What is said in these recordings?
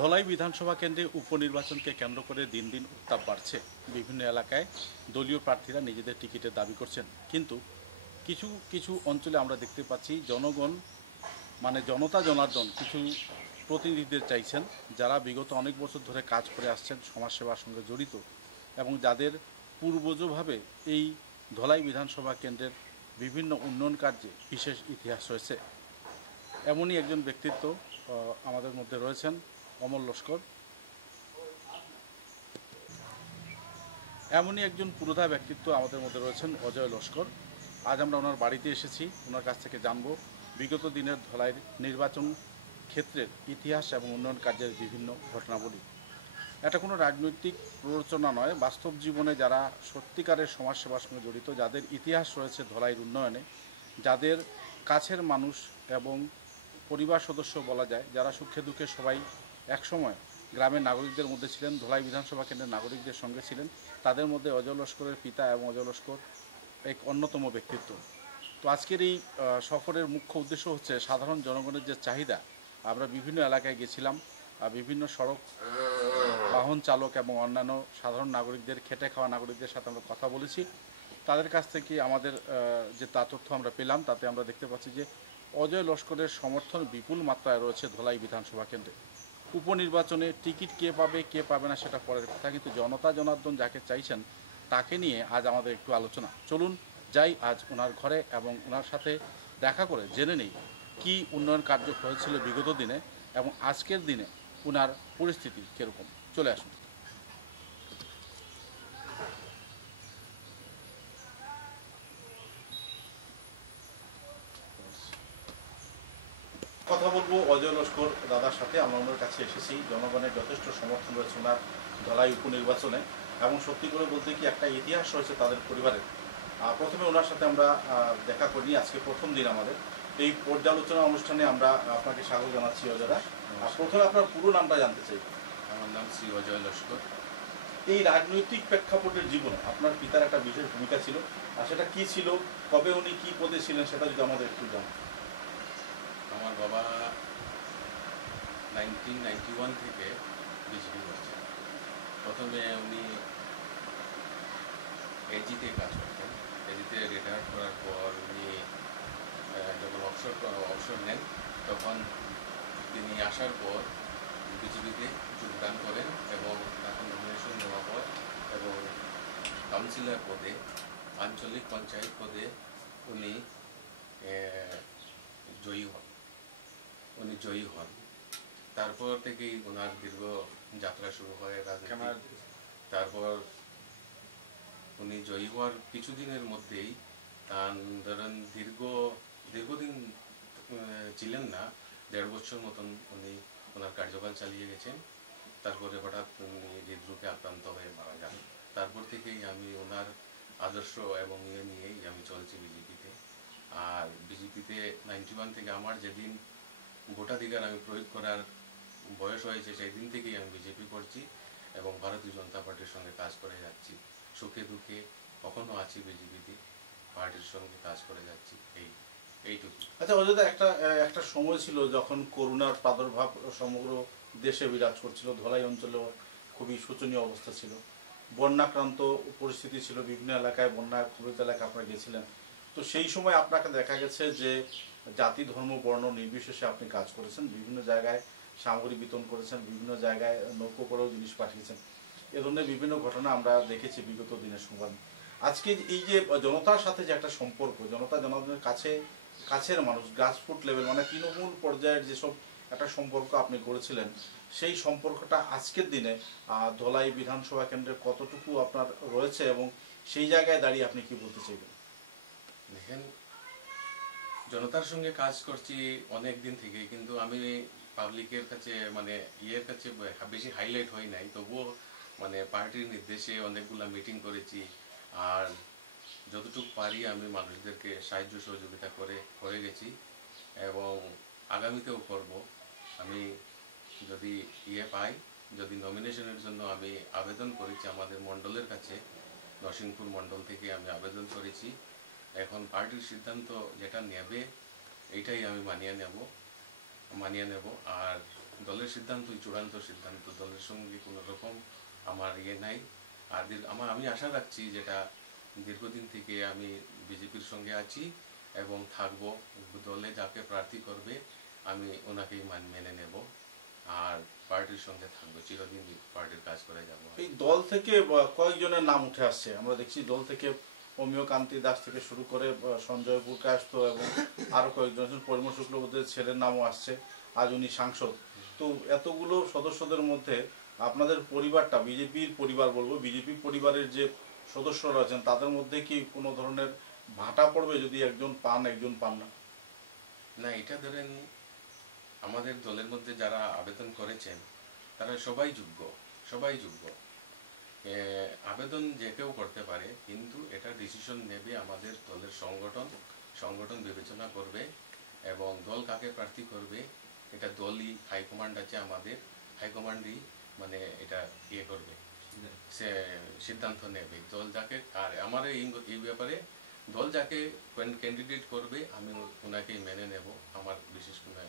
ধলাই বিধানসভা কেন্দ্রে উপনির্বাচনকে কেন্দ্র করে দিন দিন উত্তাপ বাড়ছে। বিভিন্ন এলাকায় দলীয় প্রার্থীরা নিজেদের টিকিটের দাবি করছেন, কিন্তু কিছু কিছু অঞ্চলে আমরা দেখতে পাচ্ছি জনগণ জনতা জনার্দন কিছু প্রতিনিধিদের চাইছেন, যারা বিগত অনেক বছর ধরে কাজ করে আসছেন, সমাজসেবার সঙ্গে জড়িত এবং যাদের পূর্বজভাবে এই ধলাই বিধানসভা কেন্দ্রের বিভিন্ন উন্নয়ন কার্যে বিশেষ ইতিহাস রয়েছে। এমনই একজন ব্যক্তিত্ব আমাদের মধ্যে রয়েছেন অমল লস্কর। এমনই একজন পুরোধা ব্যক্তিত্ব আমাদের মধ্যে রয়েছেন অজয় লস্কর। আজ আমরা ওনার বাড়িতে এসেছি, ওনার কাছ থেকে জানব বিগত দিনের ধলাইয়ের নির্বাচন ক্ষেত্রের ইতিহাস এবং উন্নয়ন কার্যের বিভিন্ন ঘটনাবলী। এটা কোনো রাজনৈতিক প্ররোচনা নয়, বাস্তব জীবনে যারা সত্যিকারের সমাজসেবার সঙ্গে জড়িত, যাদের ইতিহাস রয়েছে ধলাইয়ের উন্নয়নে, যাদের কাছের মানুষ এবং পরিবার সদস্য বলা যায়, যারা সুখে দুঃখে সবাই একসময় গ্রামের নাগরিকদের মধ্যে ছিলেন, ধলাই বিধানসভা কেন্দ্রের নাগরিকদের সঙ্গে ছিলেন, তাদের মধ্যে অজয় লস্করের পিতা এবং অজয় লস্কর এক অন্যতম ব্যক্তিত্ব। তো আজকের এই সফরের মুখ্য উদ্দেশ্য হচ্ছে সাধারণ জনগণের যে চাহিদা। আমরা বিভিন্ন এলাকায় গেছিলাম, বিভিন্ন সড়ক বাহন চালক এবং অন্যান্য সাধারণ নাগরিকদের, খেটে খাওয়া নাগরিকদের সাথে আমরা কথা বলেছি। তাদের কাছ থেকে আমাদের যে তথ্য আমরা পেলাম, তাতে আমরা দেখতে পাচ্ছি যে অজয় লস্করের সমর্থন বিপুল মাত্রায় রয়েছে ধলাই বিধানসভা কেন্দ্রে। উপনির্বাচনে টিকিট কে পাবে কে পাবে না সেটা পরের কথা, কিন্তু জনতা জনার্দন যাকে চাইছেন তাকে নিয়ে আজ আমাদের একটু আলোচনা। চলুন যাই আজ ওনার ঘরে এবং ওনার সাথে দেখা করে জেনে নেই কী উন্নয়ন কার্য হয়েছিল বিগত দিনে এবং আজকের দিনে ওনার পরিস্থিতি কীরকম। চলে আসুন। কথা বলবো অজয় লস্কর দাদার সাথে। আমরা ওনার কাছে এসেছি, জনগণের যথেষ্ট সমর্থন রয়েছে ওনার ধলাই উপনির্বাচনে এবং সত্যি করে বলতে কি একটা ইতিহাস রয়েছে তাদের পরিবারের। প্রথমে ওনার সাথে আমরা দেখা করিনি, আজকে প্রথম দিন আমাদের এই পর্যালোচনা অনুষ্ঠানে। আমরা আপনাকে স্বাগত জানাচ্ছি অজয়দা। প্রথমে আপনার পুরো নামটা জানতে চাই। আমার নাম শ্রী অজয় লস্কর। এই রাজনৈতিক প্রেক্ষাপটের জীবনে আপনার পিতার একটা বিশেষ ভূমিকা ছিল, আর সেটা কি ছিল, কবে উনি কি পদে ছিলেন সেটা যদি আমাদের একটু জানান। আমার বাবা 1991 থেকে বিজেপি করছেন। প্রথমে উনি এজিতে কাজ করতেন। এজিতে রিটায়ার করার পর উনি যখন অবসর নেন, তখন তিনি আসার পর বিজেপিতে যোগদান করেন এবং তাকে নমিনেশন দেওয়া হয় এবং কাউন্সিলর পদে, আঞ্চলিক পঞ্চায়েত পদে উনি জয়ী হন। তারপর থেকেই ওনার দীর্ঘ যাত্রা শুরু হয় রাজনীতি। তারপর উনি জয়ী হওয়ার কিছুদিনের মধ্যেই ধরেন দীর্ঘদিন ছিলেন না, 1.5 বছর মতন উনি ওনার কার্যকাল চালিয়ে গেছেন। তারপরে হঠাৎ উনি হৃদরোগে আক্রান্ত হয়ে মারা যান। তারপর থেকেই আমি ওনার আদর্শ এবং ইয়ে নিয়েই আমি চলছি বিজেপিতে। আর বিজেপিতে 91 থেকে আমার যেদিন ভোটাধিকার আমি প্রয়োগ করার বয়স হয়েছে, সেই দিন থেকেই আমি বিজেপি করছি এবং ভারতীয় জনতা পার্টির সঙ্গে কাজ করে যাচ্ছি। সুখে দুঃখে কখনো আছি বিজেপিতে, পার্টির সঙ্গে কাজ করে যাচ্ছি, এইটুকু। আচ্ছা অযোধ্যা, একটা সময় ছিল যখন করোনার প্রাদুর্ভাব সমগ্র দেশে বিরাজ করছিল, ধলাই অঞ্চলেও খুবই শোচনীয় অবস্থা ছিল, বন্যাক্রান্ত পরিস্থিতি ছিল, বিভিন্ন এলাকায় বন্যা প্রভাবিত এলাকায় আপনারা গেছিলেন। তো সেই সময় আপনাকে দেখা গেছে যে জাতি ধর্ম বর্ণ নির্বিশেষে আপনি কাজ করেছেন, বিভিন্ন জায়গায় সামগ্রী বিতরণ করেছেন, বিভিন্ন জায়গায় নৌকো করেও জিনিস পাঠিয়েছেন। এ ধরনের বিভিন্ন ঘটনা আমরা দেখেছি বিগত দিনের সংবাদ। আজকে এই যে জনতার সাথে যে একটা সম্পর্ক, জনতা জনার্দনের কাছের মানুষ, গ্রাসরুট লেভেল তৃণমূল পর্যায়ের যেসব একটা সম্পর্ক আপনি করেছিলেন, সেই সম্পর্কটা আজকের দিনে ধলাই বিধানসভা কেন্দ্রে কতটুকু আপনার রয়েছে এবং সেই জায়গায় দাঁড়িয়ে আপনি কি বলতে চাইবেন? দেখেন, জনতার সঙ্গে কাজ করছি অনেক দিন থেকে, কিন্তু আমি পাবলিকের কাছে ইয়ের কাছে বেশি হাইলাইট হই নাই। তবুও পার্টির নির্দেশে অনেকগুলা মিটিং করেছি, আর যতটুকু পারি আমি মানুষদেরকে সাহায্য সহযোগিতা করে গেছি এবং আগামীতেও করব। আমি যদি পাই, যদি নমিনেশনের জন্য আমি আবেদন করেছি আমাদের মণ্ডলের কাছে, নরসিংপুর মণ্ডল থেকে আমি আবেদন করেছি। এখন পার্টির সিদ্ধান্ত যেটা নেবে এইটাই আমি মানিয়ে নেব। আর দলের সিদ্ধান্তই চূড়ান্ত সিদ্ধান্ত, দলের সঙ্গে কোনো রকম আমার নাই। আর আমি আশা রাখছি, যেটা দীর্ঘদিন থেকে আমি বিজেপির সঙ্গে আছি এবং থাকবো, দলে যাকে প্রার্থী করবে আমি ওনাকেই মেনে নেব আর পার্টির সঙ্গে থাকবো, চিরদিন পার্টির কাজ করে যাব। এই দল থেকে কয়েকজনের নাম উঠে আসছে, আমরা দেখছি দল থেকে অমিয় কান্তি দাস থেকে শুরু করে সঞ্জয় পুরকায়স্থ এবং আরো কয়েকজন, পরিমল শুক্লবৈদ্যের ছেলের নামও আসছে, আজ উনি সাংসদ। তো এতগুলো সদস্যদের মধ্যে আপনাদের পরিবারটা, বিজেপির পরিবার বলবো, বিজেপি পরিবারের যে সদস্যরা আছেন তাদের মধ্যে কি কোনো ধরনের ভাটা পড়বে যদি একজন পান একজন পান না? না, এটা ধরেন আমাদের দলের মধ্যে যারা আবেদন করেছেন তারা সবাই যোগ্য, সবাই যোগ্য। আবেদন যে কেউ করতে পারে, কিন্তু এটা ডিসিশন নেবে আমাদের দলের সংগঠন বিবেচনা করবে এবং দল কাকে প্রার্থী করবে এটা দলই, হাইকমান্ড আছে আমাদের, হাইকমান্ডই মানে এটা করবে, সে সিদ্ধান্ত নেবে দল যাকে। আর আমার এই ব্যাপারে দল যাকে ক্যান্ডিডেট করবে আমি ওনাকেই মেনে নেব, আমার বিশেষ কোনো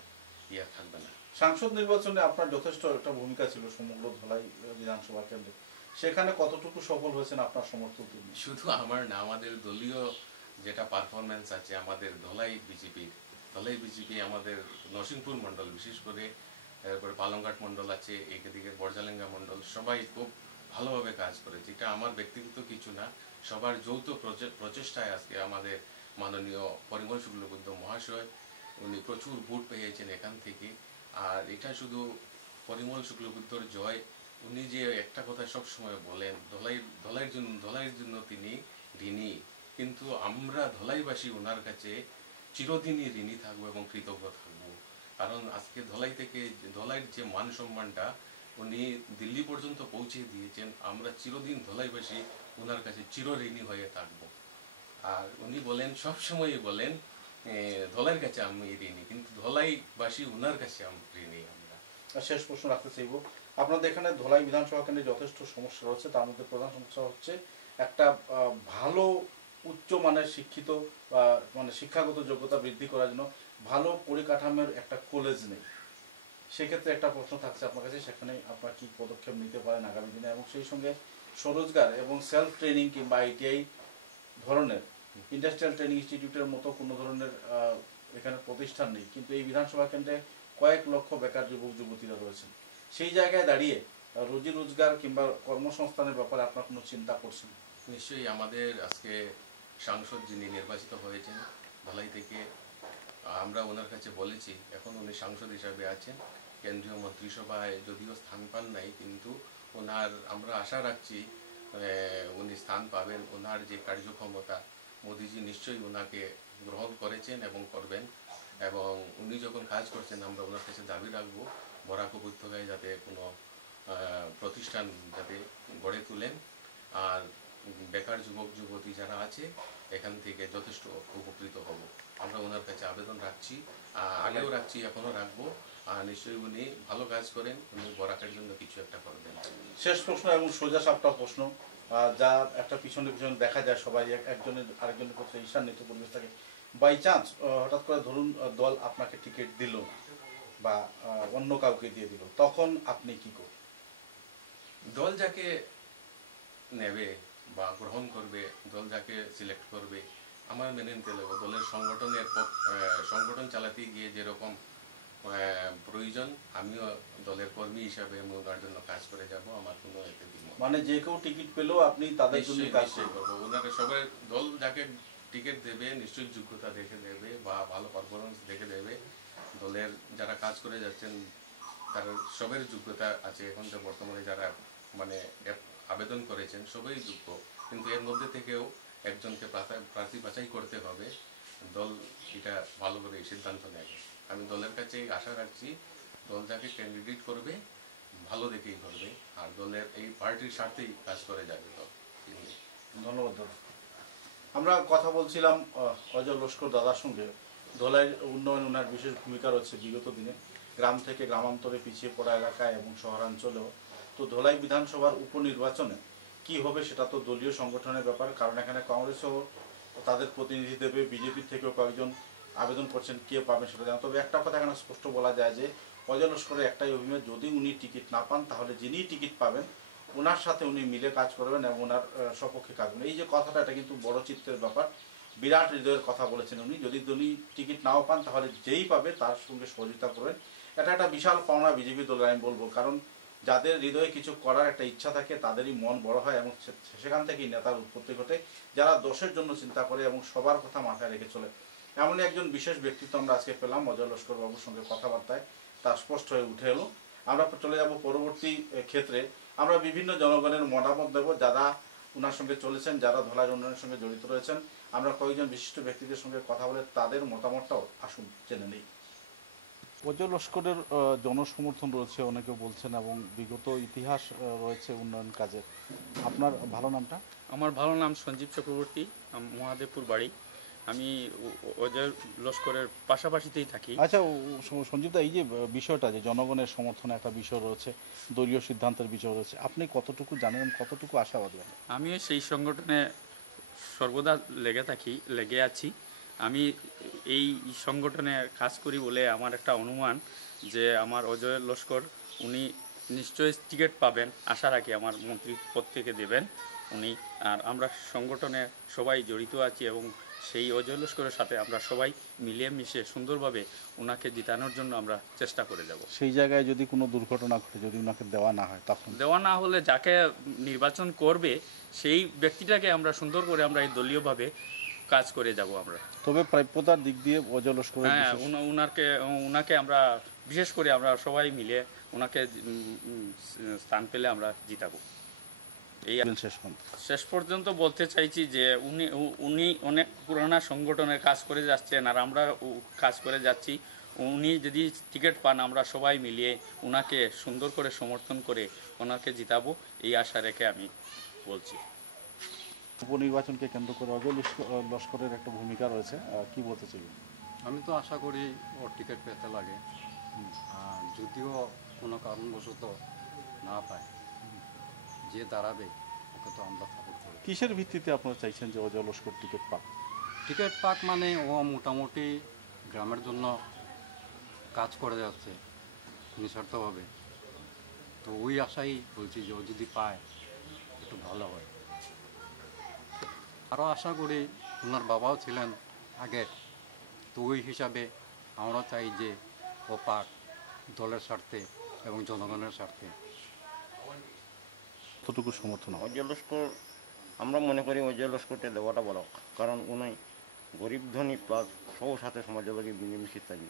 থাকবে না। সাংসদ নির্বাচনে আপনার যথেষ্ট একটা ভূমিকা ছিল সমগ্র ধলাই বিধানসভা কেন্দ্রে, সেখানে কতটুকু সফল হয়েছেন আপনার সমর্থক? শুধু আমার না, আমাদের দলীয় যেটা পারফরমেন্স আছে আমাদের ধলাই বিজেপি আমাদের নরসিংপুর মন্ডল, বিশেষ করে এরপরে পালংঘাট মন্ডল আছে, এদিকে বর্জালেঙ্গা মন্ডল, সবাই খুব ভালোভাবে কাজ করেছে। এটা আমার ব্যক্তিগত কিছু না, সবার যৌথ প্রচেষ্টায় আজকে আমাদের মাননীয় পরিমল শুক্লবৈদ্য মহাশয় উনি প্রচুর ভোট পেয়েছেন এখান থেকে। আর এটা শুধু পরিমল শুক্লবৈদ্যর জয়, উনি যে একটা কথা সব সময় বলেন, ধলাইয়ের জন্য তিনি ঋণী, কিন্তু আমরা ধলাইবাসী ওনার কাছে চিরদিনই ঋণী থাকবো এবং কৃতজ্ঞ থাকবো। কারণ আজকে ধলাইয়ের যে মান সম্মানটা উনি দিল্লি পর্যন্ত পৌঁছে দিয়েছেন, আমরা চিরদিন ধলাইবাসী ওনার কাছে চিরঋণী হয়ে থাকবো। আর উনি বলেন, সবসময় বলেন, ধলাইয়ের কাছে আমি ঋণী, কিন্তু ধলাইবাসী ওনার কাছে ঋণী আমরা। শেষ প্রশ্ন রাখতে চাইব, আপনাদের এখানে ধলাই বিধানসভা কেন্দ্রে যথেষ্ট সমস্যা রয়েছে, তার মধ্যে প্রধান সমস্যা হচ্ছে একটা ভালো উচ্চমানের শিক্ষিত মানে শিক্ষাগত যোগ্যতা বৃদ্ধি করার জন্য ভালো পরিকাঠামোর একটা কলেজ নেই। সেক্ষেত্রে একটা প্রশ্ন থাকছে আপনার কাছে, সেখানে আপনারা কি পদক্ষেপ নিতে পারেন আগামী দিনে, এবং সেই সঙ্গে স্বরোজগার এবং সেলফ ট্রেনিং কিংবা আইটিআই ধরনের ইন্ডাস্ট্রিয়াল ট্রেনিং ইনস্টিটিউটের মতো কোনো ধরনের এখানে প্রতিষ্ঠান নেই, কিন্তু এই বিধানসভা কেন্দ্রে কয়েক লক্ষ বেকার যুবক যুবতীরা রয়েছেন। সেই জায়গায় দাঁড়িয়ে রুজি রোজগার কিংবা কর্মসংস্থানের ব্যাপারে আপনার কোনো চিন্তা করছেন? নিশ্চয়ই আমাদের আজকে সাংসদ যিনি নির্বাচিত হয়েছেন ধলাই থেকে, আমরা ওনার কাছে বলেছি, এখন উনি সাংসদ হিসাবে আছেন, কেন্দ্রীয় মন্ত্রিসভায় যদিও স্থান পান নাই, কিন্তু আমরা আশা রাখছি উনি স্থান পাবেন। ওনার যে কার্যক্ষমতা, মোদিজি নিশ্চয়ই ওনাকে গ্রহণ করেছেন এবং করবেন, এবং উনি যখন কাজ করছেন আমরা ওনার কাছে দাবি রাখবো বরাক উপত্যকায় যাতে কোনো প্রতিষ্ঠান যাতে গড়ে তোলেন, আর বেকার যুবক যুবতী যারা আছে এখান থেকে যথেষ্ট উপকৃত হব। আমরা ওনার কাছে আবেদন রাখছি, আগেও রাখছি, এখনো রাখবো। আর নিশ্চয়ই উনি ভালো কাজ করেন, উনি বরাকের জন্য কিছু একটা করবেন। শেষ প্রশ্ন এবং সোজা সাপটা প্রশ্ন, যা একটা পিছনে দেখা যায়, সবাই একজনের আরেকজনের প্রতি ঈর্ষান্বিত পরিবেশ থাকে। বাই চান্স হঠাৎ করে ধরুন দল আপনাকে টিকিট দিল বা অন্য কাউকে দিয়ে দিল, তখন আপনি কি করবেন? দল যাকে নেবে বা গ্রহণ করবে, দল যাকে সিলেক্ট করবে আমার মেনে নিতে লাগবে। দলের সংগঠন চালাতে গিয়ে যেরকম প্রয়োজন, আমিও দলের কর্মী হিসাবে আমি ওনার জন্য কাজ করে যাব। আমার কোনো এতে দ্বিমত, মানে যে কেউ টিকিট পেলেও আপনি তাদের জন্য কাজ করবো। ওনারা সবাই, দল যাকে টিকিট দেবে নিশ্চয়ই যোগ্যতা দেখে দেবে বা ভালো পারফরমেন্স দেখে দেবে। দলের যারা কাজ করে যাচ্ছেন তারা সবের যোগ্যতা আছে, এখন যে বর্তমানে যারা মানে আবেদন করেছেন সবাই যোগ্য, কিন্তু এর মধ্যে থেকেও একজনকে প্রার্থী বাছাই করতে হবে। দল এটা ভালো করে সিদ্ধান্ত নেবে। আমি দলের কাছে আশা রাখছি, দল যাকে ক্যান্ডিডেট করবে ভালো দেখেই করবে, আর দলের এই পার্টির স্বার্থেই কাজ করে যাবে দল। ধন্যবাদ দাদা। আমরা কথা বলছিলাম অজয় লস্কর দাদার সঙ্গে। ধলাইয়ের উন্নয়ন ওনার বিশেষ ভূমিকা রয়েছে বিগত দিনে, গ্রাম থেকে গ্রামান্তরে পিছিয়ে পড়া এলাকায় এবং শহরাঞ্চলেও। তো ধলাই বিধানসভার উপনির্বাচনে কি হবে সেটা তো দলীয় সংগঠনের ব্যাপার, কারণ এখানে কংগ্রেসও তাদের প্রতিনিধি দেবে, বিজেপির থেকেও কয়েকজন আবেদন করছেন, কে পাবেন সেটা জানা। তবে একটা কথা এখানে স্পষ্ট বলা যায় যে অজয় লস্করের একটাই অভিমত, যদি উনি টিকিট না পান তাহলে যিনি টিকিট পাবেন ওনার সাথে উনি মিলে কাজ করবেন এবং ওনার সপক্ষে কাজ করবেন। এই যে কথাটা, এটা কিন্তু বড় চিত্রের ব্যাপার, বিরাট হৃদয়ের কথা বলেছেন উনি। যদি উনি টিকিট নাও পান তাহলে যেই পাবে তার সঙ্গে সহযোগিতা করবেন। এটা একটা বিশাল পাওনা বিজেপি দলের আমি বলবো, কারণ যাদের হৃদয়ে কিছু করার একটা ইচ্ছা থাকে তাদেরই মন বড় হয় এবং সেখান থেকেই নেতার উৎপত্তি ঘটে, যারা দশের জন্য চিন্তা করে এবং সবার কথা মাথায় রেখে চলে। এমনই একজন বিশেষ ব্যক্তিত্ব আমরা আজকে পেলাম অজয় লস্কর বাবুর সঙ্গে কথাবার্তায় তা স্পষ্ট হয়ে উঠে এলো। আমরা চলে যাব পরবর্তী ক্ষেত্রে, আমরা বিভিন্ন জনগণের মতামত দেব যারা ওনার সঙ্গে চলেছেন, যারা ধলাইয়ের উন্নয়নের সঙ্গে জড়িত রয়েছেন। আমরা কয়েকজন বিশিষ্ট ব্যক্তিদের সঙ্গে কথা বলে তাদের মতামতটাও আসুন জেনে নেই। অজয় লস্করের জনসমর্থন রয়েছে অনেকে বলছেন এবং বিগত ইতিহাস রয়েছে উন্নয়ন কাজের। আপনার ভালো নামটা? আমার ভালো নাম সঞ্জীব চক্রবর্তী, মহাদেবপুর বাড়ি। আমি অজয় লস্করের পাশাপাশিতেই থাকি। আচ্ছা সঞ্জীব দা, এই যে বিষয়টা যে জনগণের সমর্থনে একটা বিষয় রয়েছে, দলীয় সিদ্ধান্তের বিষয় রয়েছে, আপনি কতটুকু জানেন, কতটুকু আশাবাদী? আমিও সেই সংগঠনে সর্বদা লেগে আছি। আমি এই সংগঠনে কাজ করি বলে আমার একটা অনুমান যে আমার অজয় লস্কর উনি নিশ্চয়ই টিকিট পাবেন, আশা রাখি আমার মন্ত্রী পদ থেকে দেবেন উনি। আর আমরা সংগঠনে সবাই জড়িত আছি এবং সেই অজয় লস্করের সাথে আমরা সবাই মিলিয়ে মিশে সুন্দরভাবে ওনাকে জিতানোর জন্য আমরা চেষ্টা করে যাব। সেই জায়গায় যদি কোনো দুর্ঘটনা ঘটে, যদি ওনাকে দেওয়া না হয়, তখন দেওয়া না হলে যাকে নির্বাচন করবে সেই ব্যক্তিটাকে আমরা সুন্দর করে আমরা এই দলীয়ভাবে কাজ করে যাব আমরা। তবে প্রাপ্যতার দিক দিয়ে অজয় লস্কর, হ্যাঁ, ওনাকে আমরা বিশেষ করে আমরা সবাই মিলে ওনাকে স্থান পেলে আমরা জিতাবো। এই শেষ পর্যন্ত বলতে চাইছি যে উনি অনেক পুরানা সংগঠনের কাজ করে যাচ্ছেন আর আমরা কাজ করে যাচ্ছি। উনি যদি টিকিট পান আমরা সবাই মিলিয়ে ওনাকে সুন্দর করে সমর্থন করে ওনাকে জিতাবো, এই আশা রেখে আমি বলছি। উপনির্বাচনকে কেন্দ্র করে অজয় লস্করের একটা ভূমিকা রয়েছে, কি বলতে চাইবেন? আমি তো আশা করি ওর টিকিট পেতে লাগে, আর যদিও কোনো কারণবশত না পায়, যে দাঁড়াবে ওকে তো আমরা সাপোর্ট করি। কিসের ভিত্তিতে আপনারা চাইছেন যে অজয় লস্কর টিকিট পাক? টিকিট পাক মানে ও মোটামুটি গ্রামের জন্য কাজ করে যাচ্ছে নিঃস্বার্থভাবে, তো ওই আশাই বলছি যে ও যদি পায় একটু ভালো হয়। আরও আশা করি ওনার বাবাও ছিলেন আগে, তো ওই হিসাবে আমরা চাই যে ও পাক দলের স্বার্থে এবং জনগণের স্বার্থে। কতটুকু সমর্থন? অজয় লস্কর, আমরা মনে করি অজয় লস্করকে দেওয়াটা ভালো, কারণ উনি গরিব ধনী প্লাস সব সাথে সমাজের লোকের মিলেমিশে থাকে।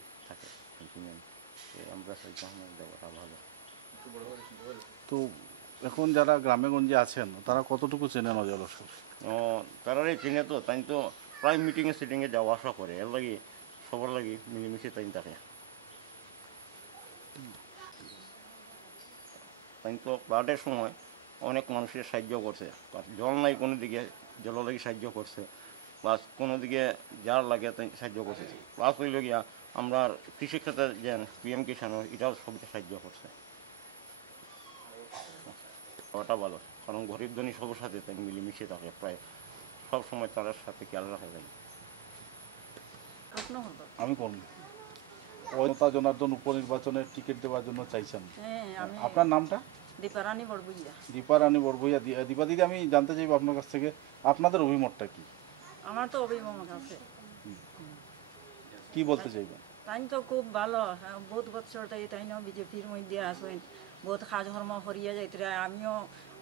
আমরা চাইছিলাম দেওয়াটা ভালো। তো এখন যারা গ্রামে গঞ্জে আছেন তারা কতটুকু চেনেন অজয় লস্কর? তারাই চিনে, তো তাই তো প্রায় মিটিংয়ে সিটিংয়ে যাওয়া আসা করে, এর লাগে সবার লাগে মিলেমিশে তাই থাকে। তাই তো ফ্লাডের সময় অনেক মানুষের সাহায্য করছে, জল নাই কোনো দিকে, জল লাগে সাহায্য করছে, প্লাস কোনো দিকে যার লাগে তাই সাহায্য করছে, প্লাস হইল গিয়া আমরা কৃষিক্ষেত্রে যে PM কিষাণ এটাও সবকে সাহায্য করছে। ওটা ভালো, কারণ গরিব ধনী সবার সাথে তাই মিলেমিশে থাকে, প্রায় সব সময় তার সাথে খেয়াল রাখা যায়। আমি করব অনিতা জনার্দন উপনির্বাচনের টিকিট দেওয়ার জন্য চাইছেন। আপনার নামটা? দীপারানী বড়ভূইয়া। দীপারানী বড়ভূইয়া। দীপা দিদি, আমি জানতে চাইব আপনার কাছ থেকে আপনাদের অভিমতটা কি? আমার তো অভিমত আছে। কি বলতে চাইবেন? তাই তো খুব ভালো, বহুত বছর তাই না বিজেপির মধ্যে আসেন, বহুত কাজ কর্ম করিয়া যাইতরা, আমিও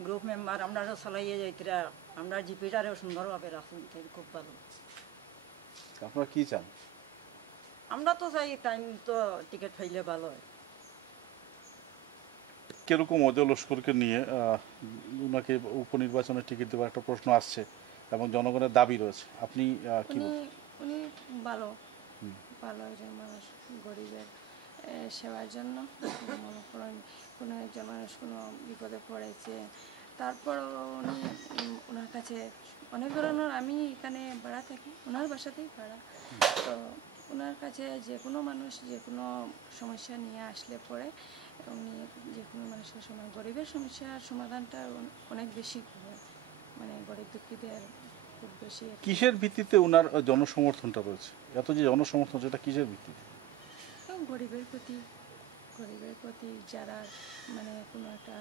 গ্রুপ মেম্বার, আমরা চালাইয়া যাইতরা, আমরা জিপিটারেও সুন্দরভাবে রাখুন, তাই খুব ভালো। আপনারা কি চান? আমরা তো চাই তাই তো টিকিট পাইলে ভালো হয়। কিরকম অজয় লস্করকে নিয়ে ওনাকে উপনির্বাচনের টিকিট দেওয়ার একটা প্রশ্ন আসছে এবং জনগণের দাবি রয়েছে, আপনি কি বলেন? উনি ভালো একজন মানুষ, গরিবের সেবার জন্য মনে করেন কোনো একজন মানুষ কোনো বিপদে পড়েছে, তারপরও উনি ওনার কাছে অনেক ধরনের, আমি এখানে ভাড়া থাকি, ওনার বাসাতেই ভাড়া, তো ওনার কাছে যে কোনো মানুষ যে কোনো সমস্যা নিয়ে আসলে পরে উনি যে কোনো মানুষের সময় গরিবের সমস্যার সমাধানটা অনেক বেশি হয়, মানে গরিব দুঃখীদের খুব বেশি। কিসের ভিত্তিতে ওনার জনসমর্থনটা রয়েছে? এত যে জনসমর্থন, সেটা কিসের ভিত্তিতে? গরিবের প্রতি গরিবের প্রতি যারা মানে কোনো একটা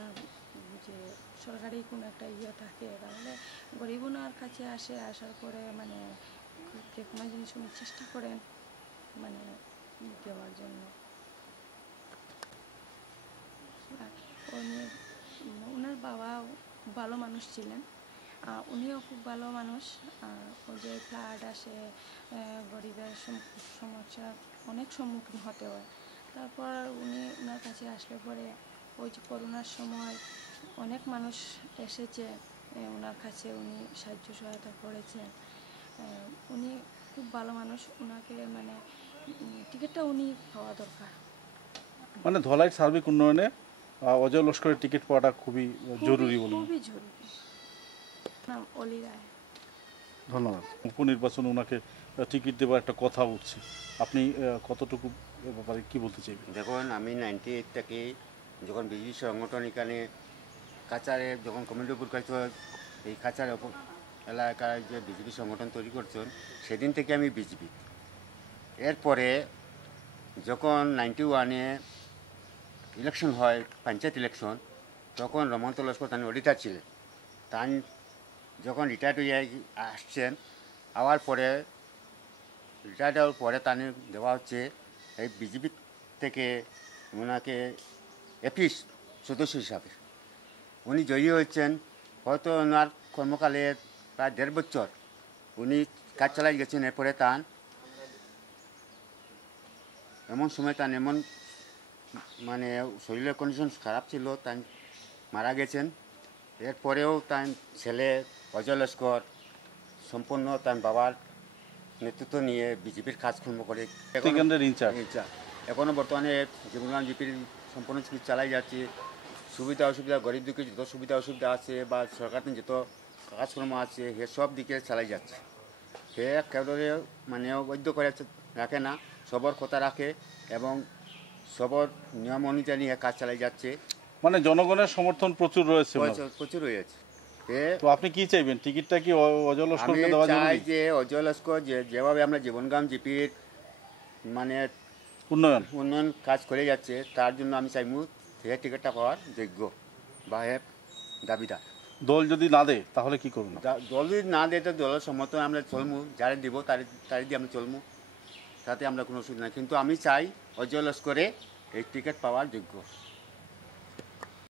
যে সরকারি কোনো একটা ইয়ে থাকে, তাহলে গরিব ওনার কাছে আসে, আসার পরে মানে যে কোনো জিনিস উনি চেষ্টা করেন মানে দেওয়ার জন্য। আর ওনার বাবা ভালো মানুষ ছিলেন, উনিও খুব ভালো মানুষ। ওই যে ফ্লাড আসে, গরিবের সমস্যা অনেক সম্মুখীন হতে হয়। তারপর উনি ওনার কাছে আসলে পরে ওই যে করোনার সময় অনেক মানুষ এসেছে ওনার কাছে, উনি সাহায্য সহায়তা করেছেন। উনি খুব ভালো মানুষ, ওনাকে মানে টিকিটটা উনি পাওয়া দরকার। মানে ধলাই সার্বিক উন্নয়নে অজয় লস্করের টিকিট পাওয়াটা খুবই জরুরি বলে। খুবই জরুরি। নাম অলি রায়। ধন্যবাদ। উপনির্বাচন ওনাকে টিকিট দেওয়ার একটা কথা উঠছে, আপনি কতটুকু ব্যাপারে কি বলতে চাইবেন? দেখুন, আমি 98 থেকে যখন বিজেপি সংগঠন এখানে কাছাড়ে যখন কমিটিপুর কাছে এই কাছাড় এলাকায় যে বিজেপি সংগঠন তৈরি করছেন, সেদিন থেকে আমি বিজেপি। এরপরে যখন 91-এ ইলেকশন হয়, পঞ্চায়েত ইলেকশন, তখন রমন্ত লস্কর তানি অডিটার ছিলেন। তাই যখন রিটায়ার্ড হয়ে আসছেন, আওয়ার পরে রিটায়ার্ড হওয়ার পরে তানি দেওয়া হচ্ছে এই বিজেপি থেকে ওনাকে এপিস সদস্য হিসাবে। উনি জয়ী হয়েছেন, হয়তো ওনার কর্মকালের প্রায় 1.5 বছর উনি কাজ চালাই গেছেন। এরপরে তান এমন সময় তান এমন মানে শরীরের কন্ডিশন খারাপ ছিল, তাই মারা গেছেন। এরপরেও তার ছেলে অজয় লস্কর সম্পূর্ণ তার বাবার নেতৃত্ব নিয়ে বিজেপির কাজকর্ম করে এখনও বর্তমানে জীবনগ্রাম জিপির সম্পূর্ণ চিকিৎসা চালাই যাচ্ছে। সুবিধা অসুবিধা, গরিব দুঃখী যত সুবিধা অসুবিধা আছে বা সরকার যত কাজকর্ম আছে সব দিকে চালাই যাচ্ছে। সে কেউরে মানে বৈধ করে রাখে না, সবার কথা রাখে এবং সবার নিয়ম অনুযায়ী নিয়ে কাজ চালাই যাচ্ছে। মানে জনগণের সমর্থন প্রচুর রয়েছে, প্রচুর রয়েছে। তো আপনি কি চাইবেন, টিকিটটা কি অজয় লস্করকে আমি দেওয়া যাবে? চাই যে অজয় লস্কর যেভাবে আমরা জীবনগ্রাম জিপির মানে উন্নয়ন কাজ করে যাচ্ছে, তার জন্য আমি চাইমু সে টিকিটটা পাওয়ার যোগ্য বা দাবিদার। দল যদি না দেয় তাহলে কি করবো? দল যদি না দেয় তো দলের সমর্থন আমরা চলমু, যারা দিব তারই দিয়ে আমরা চলমু, তাতে আমরা কোনো অসুবিধা নাই। কিন্তু আমি চাই অজয় লস্করে এই টিকিট পাওয়ার যোগ্য।